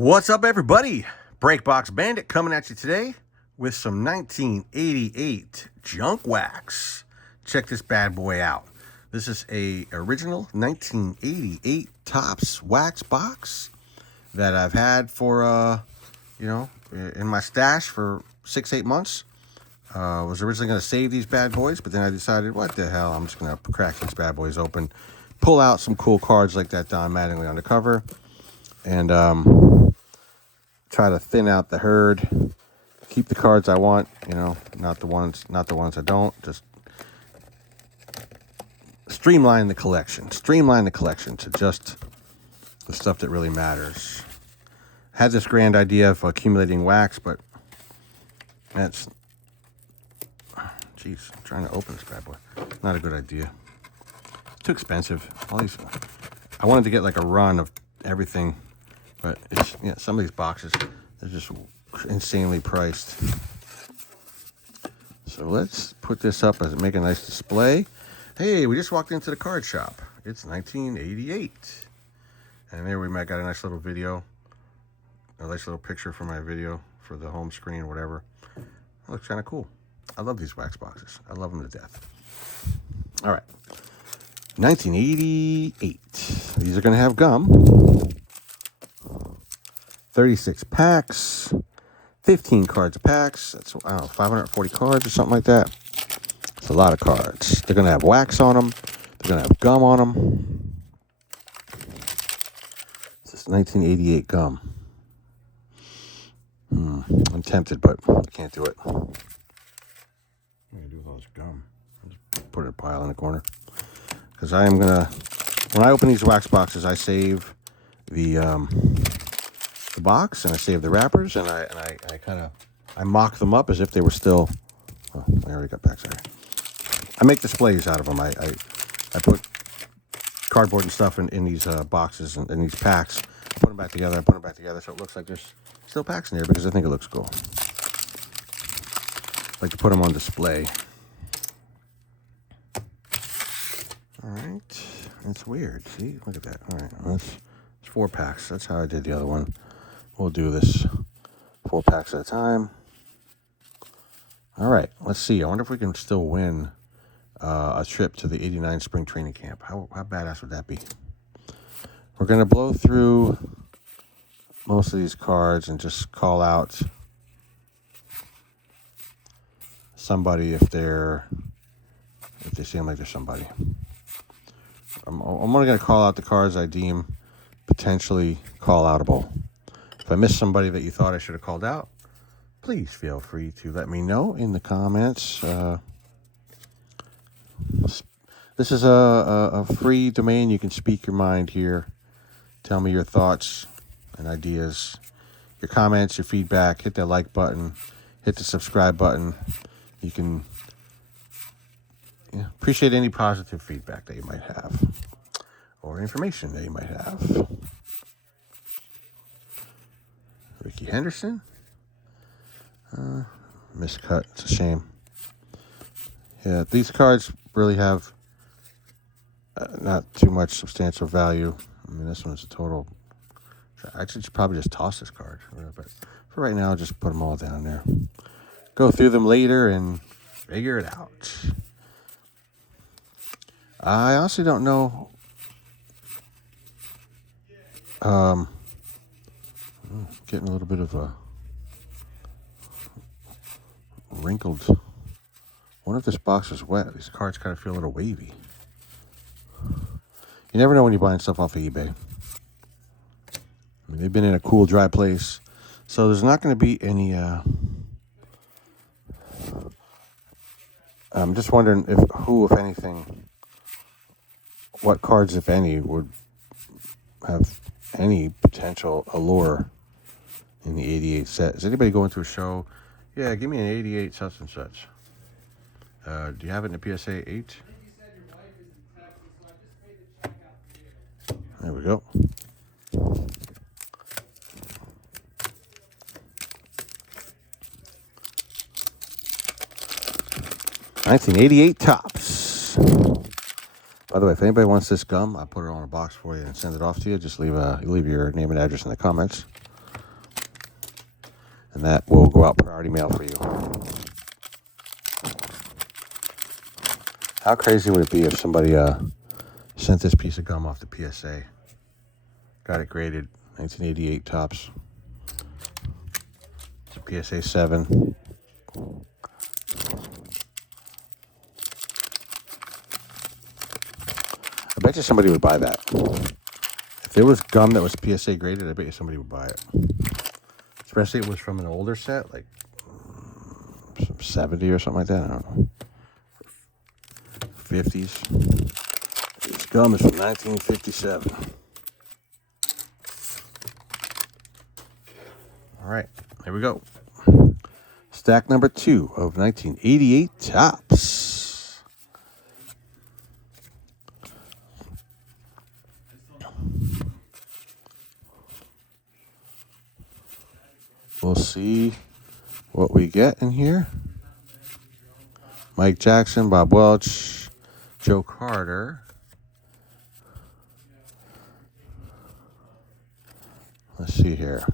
What's up, everybody? Breakbox Bandit coming at you today with some 1988 junk wax. Check this bad boy out. This is a original 1988 Topps wax box that I've had for, in my stash for 6-8 months. Was originally going to save these bad boys, but then I decided, what the hell, I'm just going to crack these bad boys open, pull out some cool cards like that Don Mattingly on the cover, and try to thin out the herd, keep the cards I want, not the ones I don't. Just streamline the collection to just the stuff that really matters. Had this grand idea of accumulating wax, but that's, I'm trying to open this bad boy. Not a good idea. Too expensive. I wanted to get like a run of everything, but some of these boxes, they're just insanely priced. So let's put this up as make a nice display. Hey, we just walked into the card shop. It's 1988. And there we might got a nice little video, a nice little picture for my video for the home screen or whatever. It looks kind of cool. I love these wax boxes. I love them to death. All right. 1988. These are going to have gum. 36 packs. 15 cards a packs. That's, 540 cards or something like that. It's a lot of cards. They're going to have wax on them. They're going to have gum on them. This is 1988 gum. I'm tempted, but I can't do it. What am I going to do with all this gum? I'll just put it in a pile in the corner. Because I am going to, when I open these wax boxes, I save the box and I save the wrappers, and I mock them up as if they were still, I already got packs there. I make displays out of them. I put cardboard and stuff in these boxes and in these packs. I put them back together, so it looks like there's still packs in here because I think it looks cool. I like to put them on display. All right, that's weird. See, look at that. All right, it's 4 packs. That's how I did the other one. We'll do this 4 packs at a time. All right, let's see. I wonder if we can still win a trip to the '89 spring training camp. How badass would that be? We're going to blow through most of these cards and just call out somebody if they seem like they're somebody. I'm only going to call out the cards I deem potentially call-outable. If I missed somebody that you thought I should have called out, please feel free to let me know in the comments. This is a free domain. You can speak your mind here. Tell me your thoughts and ideas, your comments, your feedback. Hit that like button. Hit the subscribe button. You can appreciate any positive feedback that you might have or information that you might have. Ricky Henderson. Miscut. It's a shame. Yeah, these cards really have not too much substantial value. I mean, this one's a total. I should probably just toss this card. But for right now, I'll just put them all down there. Go through them later and figure it out. I honestly don't know. Getting a little bit of a wrinkled. I wonder if this box is wet. These cards kind of feel a little wavy. You never know when you're buying stuff off of eBay. I mean, they've been in a cool, dry place, so there's not going to be any. I'm just wondering if anything, what cards, if any, would have any potential allure in the 88 set. Is anybody going to a show? Yeah, give me an 88 such and such. Do you have it in the PSA 8? There we go. $1988 Topps. By the way, if anybody wants this gum, I'll put it on a box for you and send it off to you. Just leave your name and address in the comments. and that will go out priority mail for you. How crazy would it be if somebody sent this piece of gum off the PSA? Got it graded 1988 tops. It's a PSA 7. I bet you somebody would buy that. If there was gum that was PSA graded, I bet you somebody would buy it. Especially if it was from an older set, like 70 or something like that. I don't know. 50s. This gum is from 1957. All right, here we go. Stack number 2 of 1988 tops. We'll see what we get in here. Mike Jackson, Bob Welch, Joe Carter. Let's see here.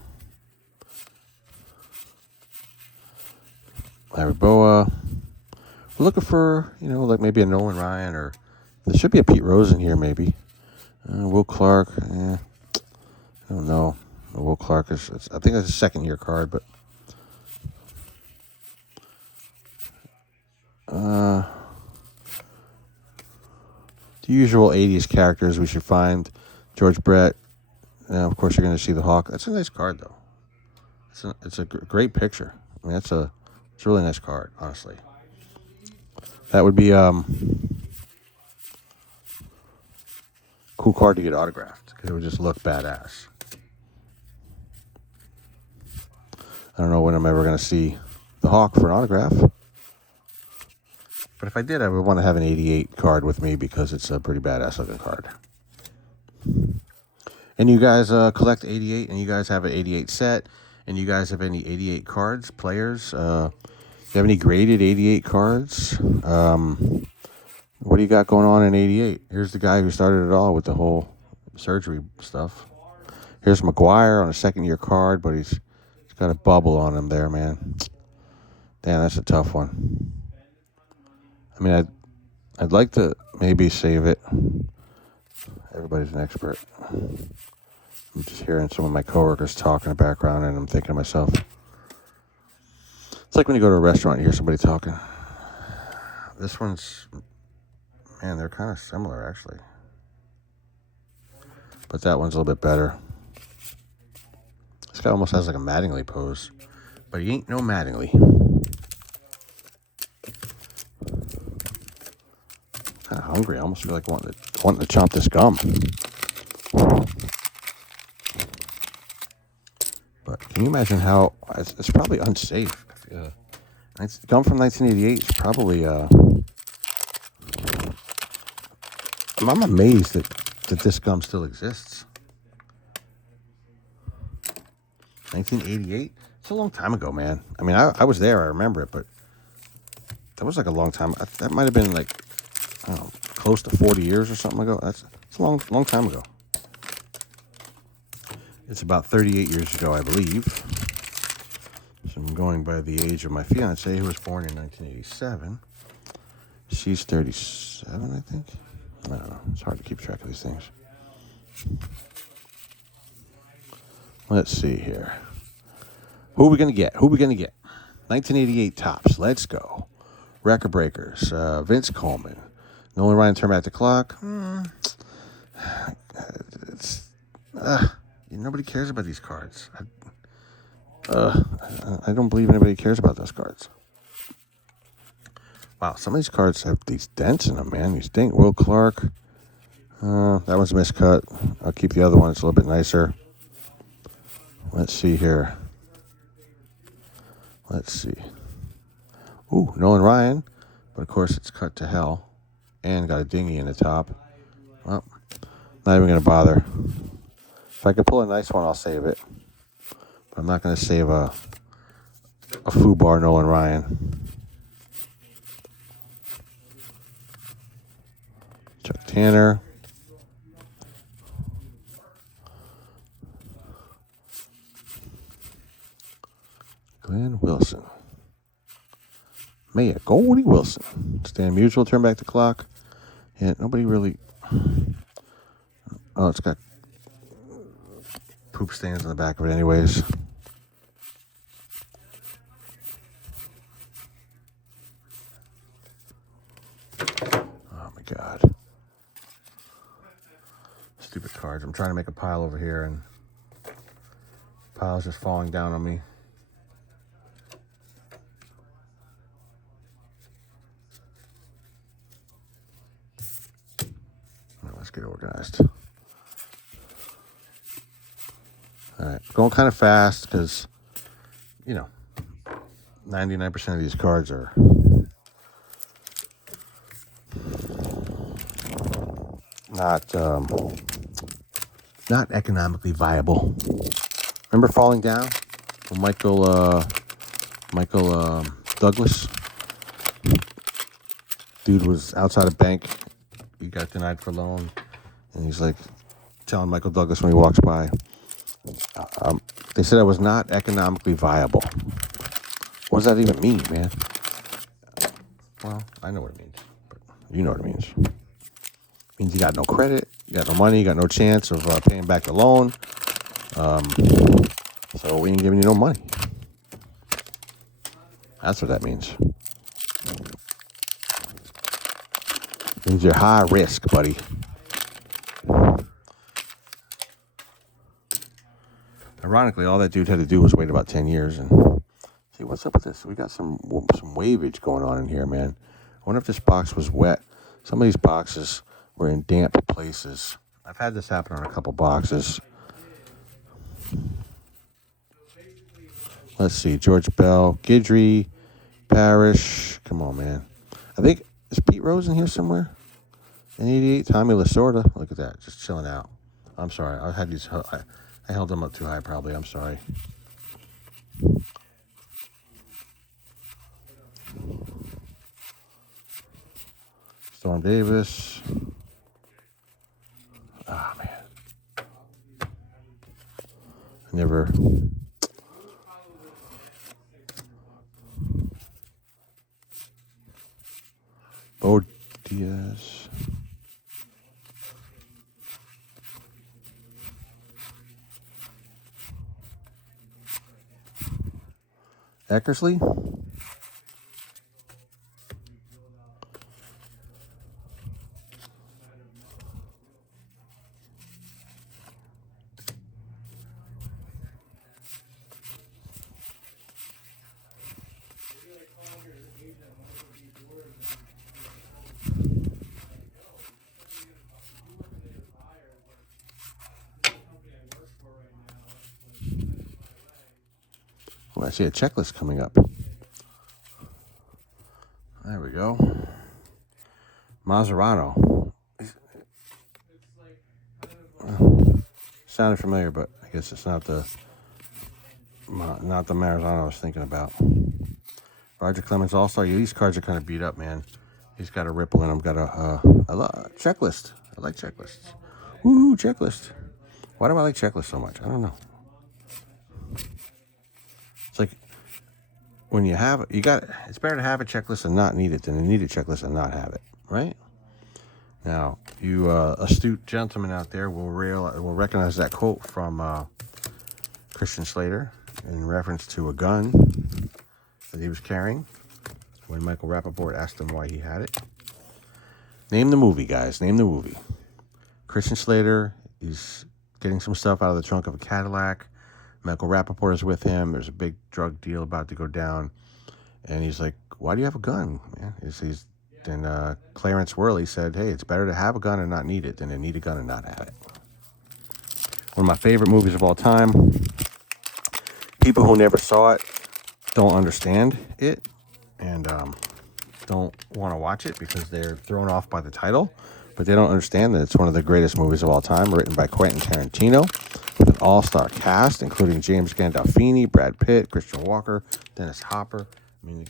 Larry Boa. We're looking for, like maybe a Nolan Ryan, or there should be a Pete Rose in here maybe. Will Clark. I don't know. Will Clark is, I think that's a second-year card, but the usual 80s characters we should find. George Brett. Of course, you're going to see the Hawk. That's a nice card, though. It's a great picture. I mean, it's a really nice card, honestly. That would be cool card to get autographed because it would just look badass. I don't know when I'm ever going to see the Hawk for an autograph. But if I did, I would want to have an 88 card with me because it's a pretty badass looking card. And you guys collect 88, and you guys have an 88 set, and you guys have any 88 cards, players? You have any graded 88 cards? What do you got going on in 88? Here's the guy who started it all with the whole surgery stuff. Here's McGuire on a second-year card, but he's got a bubble on him there, man. Damn, that's a tough one. I mean, I'd like to maybe save it. Everybody's an expert. I'm just hearing some of my coworkers talk in the background, and I'm thinking to myself, it's like when you go to a restaurant and you hear somebody talking. This one's, man, they're kind of similar, actually. But that one's a little bit better. This guy almost has like a Mattingly pose, but he ain't no Mattingly. Kind of hungry. I almost feel like wanting to chomp this gum. But can you imagine how it's probably unsafe? It's gum from 1988. It's probably. I'm amazed that this gum still exists. 1988. It's a long time ago, man. I mean, I was there. I remember it, but that was like a long time. That might have been like, I don't know, close to 40 years or something ago. It's a long time ago. It's about 38 years ago, I believe. So I'm going by the age of my fiance, who was born in 1987. She's 37, I think. I don't know. It's hard to keep track of these things. Let's see here. Who are we going to get? 1988 tops. Let's go. Record breakers. Vince Coleman. Nolan Ryan turned back the clock. Nobody cares about these cards. I don't believe anybody cares about those cards. Wow, some of these cards have these dents in them, man. These dings. Will Clark. That one's miscut. I'll keep the other one. It's a little bit nicer. Let's see here. Let's see. Ooh, Nolan Ryan. But, of course, it's cut to hell. And got a dinghy in the top. Well, not even going to bother. If I can pull a nice one, I'll save it. But I'm not going to save a FUBAR Nolan Ryan. Chuck Tanner. Glenn Wilson. Maya Goldie Wilson. Stan Musial, turn back the clock. Yeah, nobody really... Oh, it's got poop stains on the back of it anyways. Oh, my God. Stupid cards. I'm trying to make a pile over here, and the pile's just falling down on me. Let's get organized. All right, going kind of fast because, 99% of these cards are not economically viable. Remember Falling Down? When Michael Douglas, dude was outside a bank. He got denied for loan, and he's like telling Michael Douglas when he walks by. They said I was not economically viable. What does that even mean, man? Well, I know what it means, but you know what it means. It means you got no credit, you got no money, you got no chance of paying back the loan. So we ain't giving you no money. That's what that means. It means you're high risk, buddy. Ironically, all that dude had to do was wait about 10 years and see what's up with this. We got some waveage going on in here, man. I wonder if this box was wet. Some of these boxes were in damp places. I've had this happen on a couple boxes. Let's see. George Bell, Guidry, Parrish. Come on, man. I think, is Pete Rose in here somewhere? In 88, Tommy Lasorda. Look at that, just chilling out. I'm sorry. I held them up too high, probably. I'm sorry. Storm Davis. Ah, man. Never. Bo Diaz. Eckersley. Oh, I see a checklist coming up. There we go. Maserano. Sounded familiar, but I guess it's not the Marzano I was thinking about. Roger Clemens All-Star. These cards are kind of beat up, man. He's got a ripple in them. Got a checklist. I like checklists. Woo, checklist. Why do I like checklists so much? I don't know. It's like when you have it, it's better to have a checklist and not need it than to need a checklist and not have it, right? Now, you astute gentlemen out there will recognize that quote from Christian Slater in reference to a gun that he was carrying when Michael Rappaport asked him why he had it. Name the movie, guys. Name the movie. Christian Slater is getting some stuff out of the trunk of a Cadillac. Michael Rappaport is with him. There's a big drug deal about to go down. And he's like, why do you have a gun, man? Then Clarence Worley said, hey, it's better to have a gun and not need it than to need a gun and not have it. One of my favorite movies of all time. People who never saw it don't understand it and don't want to watch it because they're thrown off by the title. But they don't understand that it's one of the greatest movies of all time, written by Quentin Tarantino, with an all-star cast, including James Gandolfini, Brad Pitt, Christian Walker, Dennis Hopper. I mean,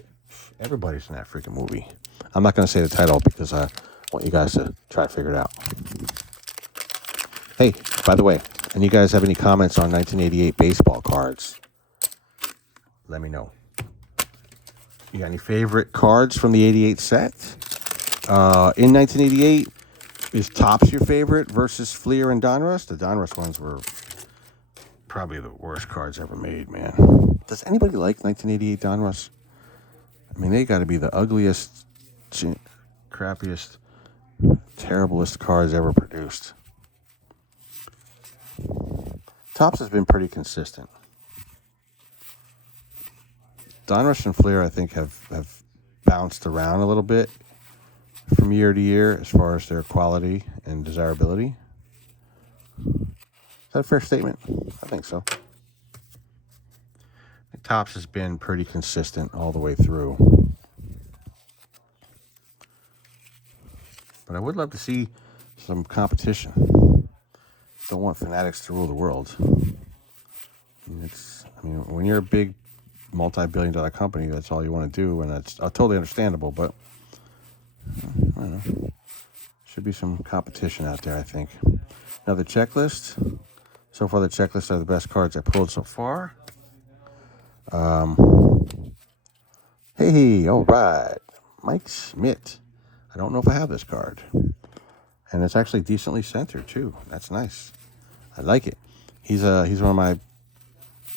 everybody's in that freaking movie. I'm not going to say the title because I want you guys to try to figure it out. Hey, by the way, and you guys have any comments on 1988 baseball cards? let me know. You got any favorite cards from the 88 set? In 1988, is Topps your favorite versus Fleer and Donruss? The Donruss ones were probably the worst cards ever made, man. Does anybody like 1988 Donruss? I mean, they got to be the ugliest, crappiest, terriblest cards ever produced. Topps has been pretty consistent. Donruss and Fleer, I think, have bounced around a little bit from year to year as far as their quality and desirability. Is that a fair statement? I think so. Topps has been pretty consistent all the way through. But I would love to see some competition. Don't want fanatics to rule the world. I mean, when you're a big multi-billion-dollar company, that's all you want to do, and that's totally understandable, but I don't know. Should be some competition out there, I think. Now, the checklist. So far, the checklist are the best cards I pulled so far. Hey, all right. Mike Schmidt. I don't know if I have this card. And it's actually decently centered, too. That's nice. I like it. He's one of my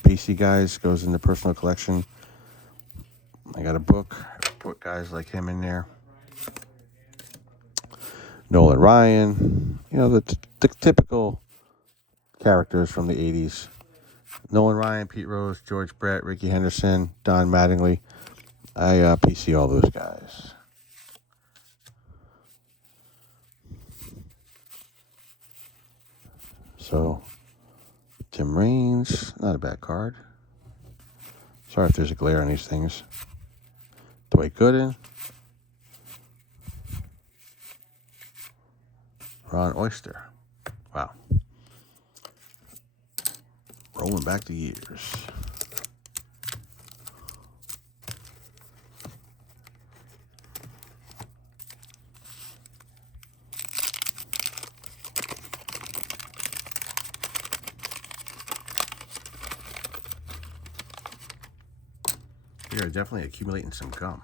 PC guys, goes in the personal collection. I got a book. Put guys like him in there. Nolan Ryan. You know, the typical characters from the 80s. Nolan Ryan, Pete Rose, George Brett, Ricky Henderson, Don Mattingly. I PC all those guys. So, Tim Raines, not a bad card. Sorry if there's a glare on these things. Dwight Gooden. Ron Oyster. Wow. Rolling back the years. We are definitely accumulating some gum.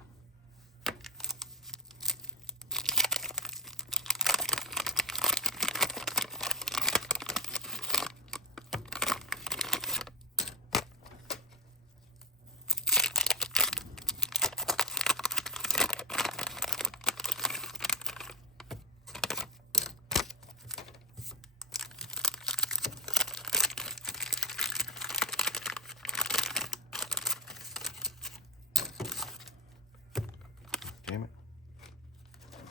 Damn it.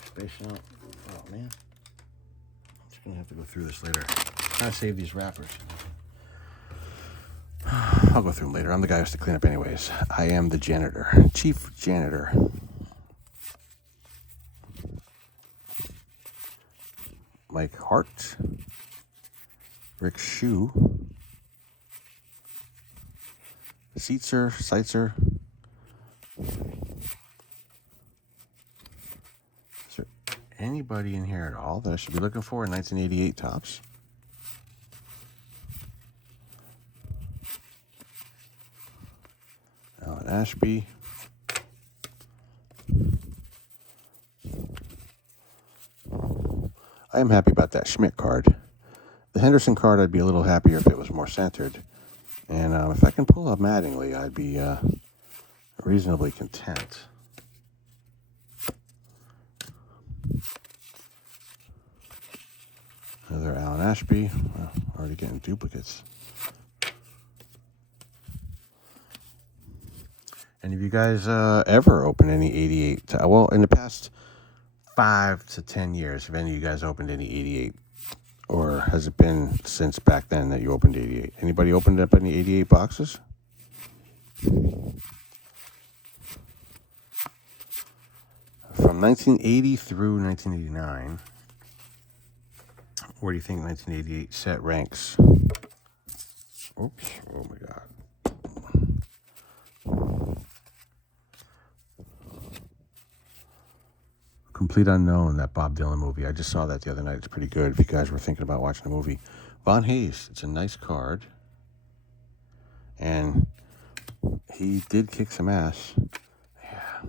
Spacing out. Oh, man. I'm just going to have to go through this later. I'm trying to save these wrappers. I'll go through them later. I'm the guy who has to clean up anyways. I am the janitor. Chief janitor. Mike Hart. Rick Shue. Seitzer. Is there anybody in here at all that I should be looking for in 1988 Topps? Alan Ashby. I am happy about that Schmidt card. The Henderson card, I'd be a little happier if it was more centered. And if I can pull up Mattingly, I'd be reasonably content. Another Alan Ashby. Well, already getting duplicates. Any of you guys ever opened any 88? Well, in the past 5 to 10 years, have any of you guys opened any 88? Or has it been since back then that you opened 88? Anybody opened up any 88 boxes? From 1980 through 1989, where do you think 1988 set ranks? Oops, oh my God. Complete Unknown, that Bob Dylan movie. I just saw that the other night. It's pretty good if you guys were thinking about watching a movie. Von Hayes, it's a nice card. And He did kick some ass. Yeah.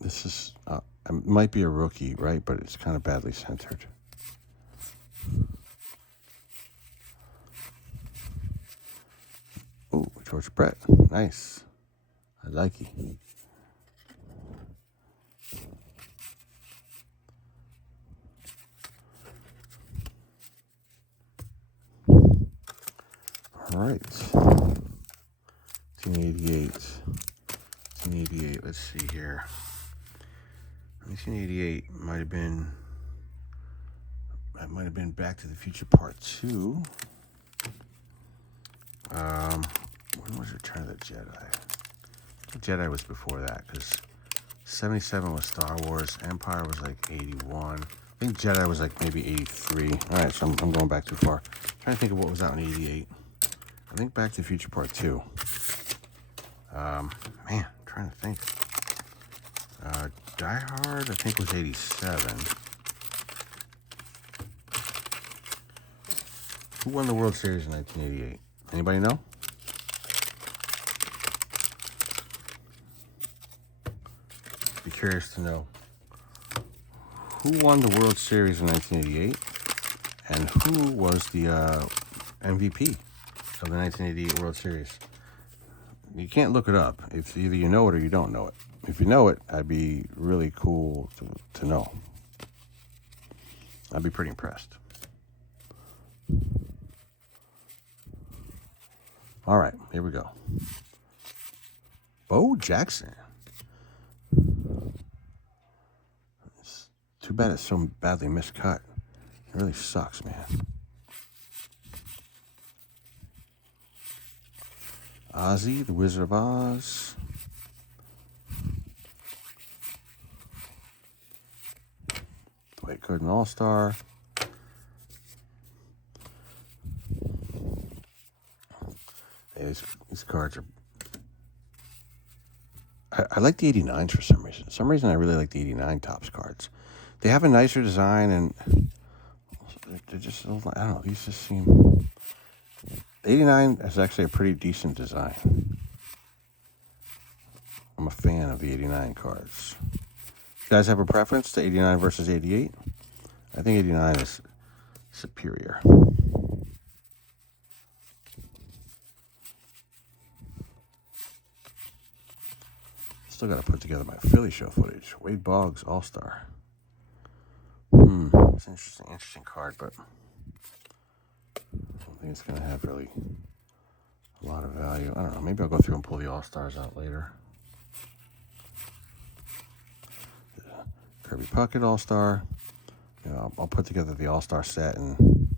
This is, it might be a rookie, right? But it's kind of badly centered. Oh, George Brett. Nice. I like it. All right. 1988. 1988. Let's see here. 1988 might have been. That might have been Back to the Future Part 2. When was Return of the Jedi? The Jedi was before that, because 77 was Star Wars. Empire was like 81. I think Jedi was like maybe 83. All right, so I'm going back too far. I'm trying to think of what was out in 88. I think Back to the Future Part 2. Man, I'm trying to think. Die Hard, I think, was 87. Who won the World Series in 1988? Anybody know? Be curious to know. Who won the World Series in 1988? And who was the MVP of the 1988 World Series? You can't look it up. It's either you know it or you don't know it. If you know it, I'd be really cool to know. I'd be pretty impressed. All right, here we go. Bo Jackson. It's too bad it's so badly miscut. It really sucks, man. Ozzy, the Wizard of Oz. Dwight Gooden, All-Star. Yeah, these cards are... I like the 89s for some reason. For some reason, I really like the 89 Topps cards. They have a nicer design, and they're just... I don't know, these just seem... 89 is actually a pretty decent design. I'm a fan of the 89 cards. You guys have a preference to 89 versus 88? I think 89 is superior. Still got to put together my Philly show footage. Wade Boggs, All-Star. It's an interesting card, but I don't think it's going to have really a lot of value. I don't know. Maybe I'll go through and pull the All-Stars out later. Kirby Puckett All-Star. You know, I'll put together the All-Star set, and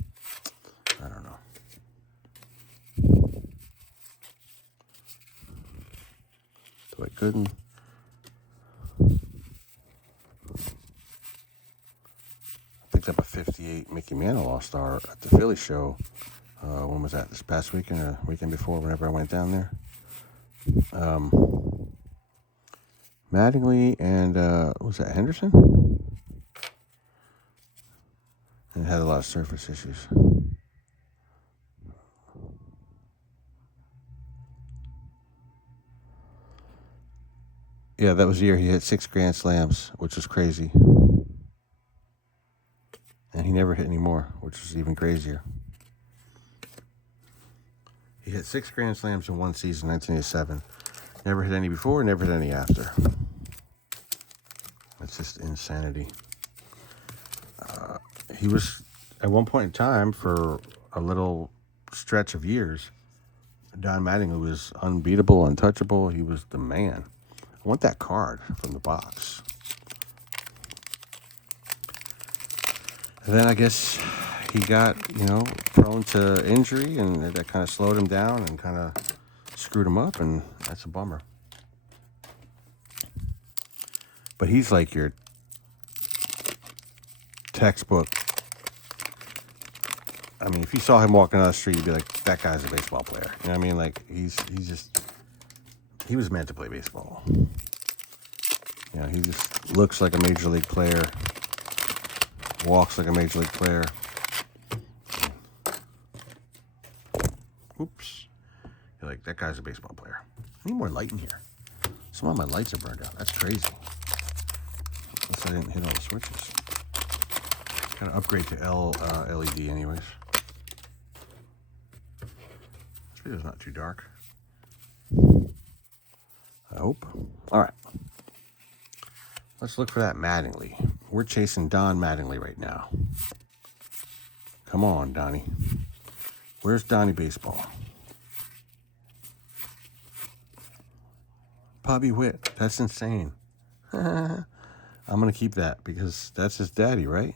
I don't know. Dwight Gooden. Picked up a 58 Mickey Mantle All-Star at the Philly show. When was that? This past weekend or weekend before, whenever I went down there. Mattingly and, was that Henderson? And it had a lot of surface issues. Yeah, that was the year he hit 6 Grand Slams, which was crazy. And he never hit any more, which was even crazier. He hit 6 Grand Slams in one season, 1987. Never hit any before, never hit any after. That's just insanity. He was, at one point in time, for a little stretch of years, Don Mattingly was unbeatable, untouchable. He was the man. I want that card from the box. And then I guess he got, prone to injury, and that kind of slowed him down and kind of screwed him up, and that's a bummer. But he's like your textbook. I mean, if you saw him walking down the street, you'd be like, that guy's a baseball player. You know what I mean? Like, he was meant to play baseball. He just looks like a major league player, walks like a major league player. Oops. You're like, that guy's a baseball player. I need more light in here. Some of my lights are burned out. That's crazy. Unless I didn't hit all the switches. Gotta upgrade to LED anyways. This video's not too dark. I hope. All right. Let's look for that Mattingly. We're chasing Don Mattingly right now. Come on, Donnie. Where's Donnie Baseball? Bobby Witt. That's insane. I'm going to keep that because that's his daddy, right?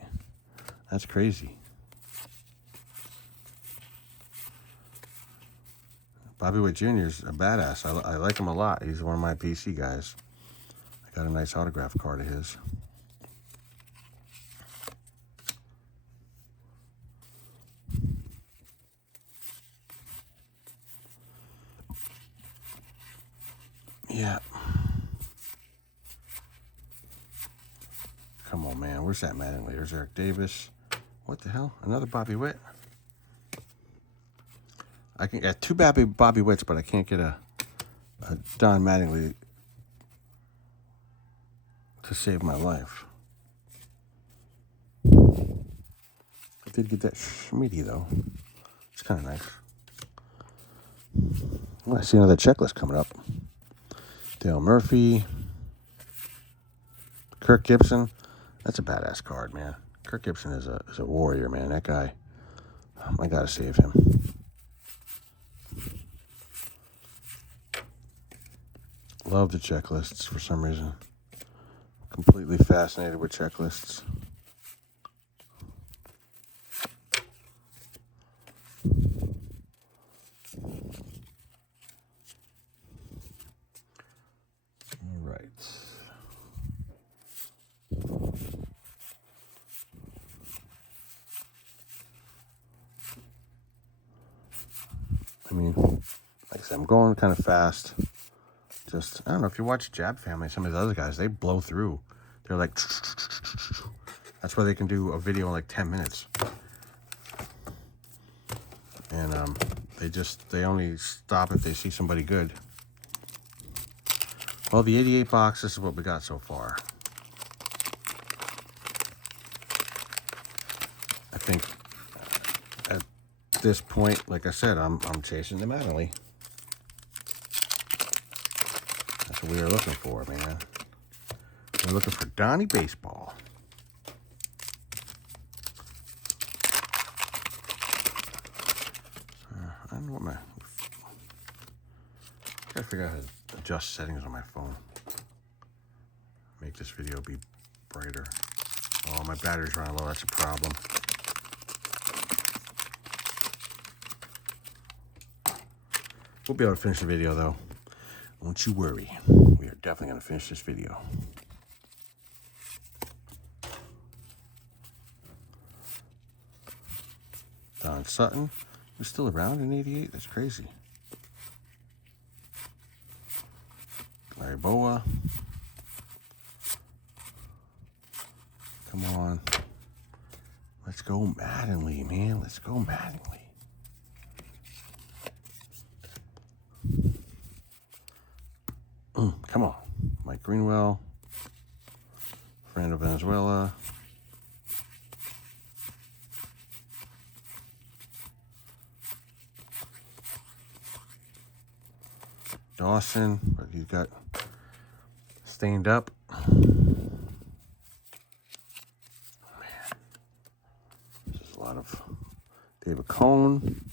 That's crazy. Bobby Witt Jr. is a badass. I like him a lot. He's one of my PC guys. I got a nice autograph card of his. Yeah. Come on, man. Where's that Mattingly? There's Eric Davis. What the hell? Another Bobby Witt? I can get two Bobby Witts, but I can't get a Don Mattingly to save my life. I did get that Schmitty, though. It's kind of nice. Oh, I see another checklist coming up. Dale Murphy. Kirk Gibson. That's a badass card, man. Kirk Gibson is a warrior, man. That guy, I gotta save him. Love the checklists for some reason. Completely fascinated with checklists. All right. I mean, like I said, I'm going kind of fast. Just, I don't know, if you watch Jab Family, some of the other guys, they blow through. They're like, that's why they can do a video in like 10 minutes. And they only stop if they see somebody good. Well, the 88 box, this is what we got so far. I think at this point, like I said, I'm chasing the Mattingly. That's what we were looking for, man. We're looking for Donnie Baseball. I don't know what my... I gotta figure out how to adjust settings on my phone. Make this video be brighter. Oh, my battery's running low. That's a problem. We'll be able to finish the video, though. Don't you worry. We are definitely going to finish this video. Don Sutton was still around in 88. That's crazy. Larry Boa. Come on. Let's go Mattingly, man. Let's go Mattingly. Come on. Mike Greenwell. Fernando Venezuela. Dawson, but he's got stained up. Man, this is a lot of David Cohn,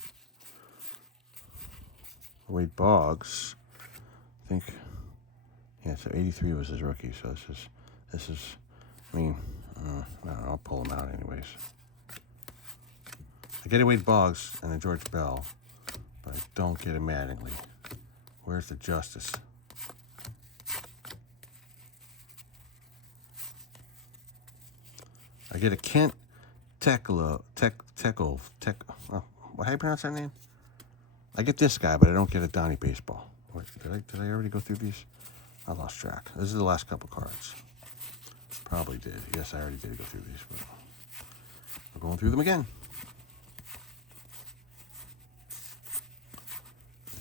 Wade Boggs. I think, yeah. So 83 was his rookie. So this is. I mean, I don't know. I'll pull him out anyways. I get a Wade Boggs and a George Bell, but I don't get a Mattingly. Where's the justice? I get a Kent Teklo. How do you pronounce that name? I get this guy, but I don't get a Donnie Baseball. What, did I already go through these? I lost track. This is the last couple cards. Probably did. Yes, I already did go through these, but we're going through them again.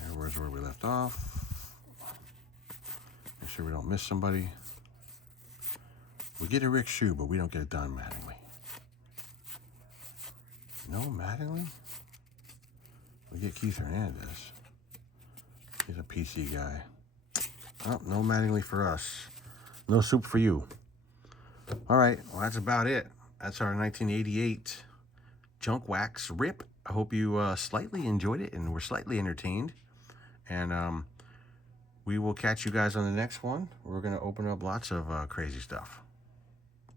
There was where we left off. Make sure we don't miss somebody. We get a Rick Shoe, but we don't get a Don Mattingly. No Mattingly? We get Keith Hernandez. He's a PC guy. Oh, no Mattingly for us. No soup for you. All right, well, that's about it. That's our 1988 Junk Wax Rip. I hope you slightly enjoyed it and were slightly entertained. And we will catch you guys on the next one. We're going to open up lots of crazy stuff.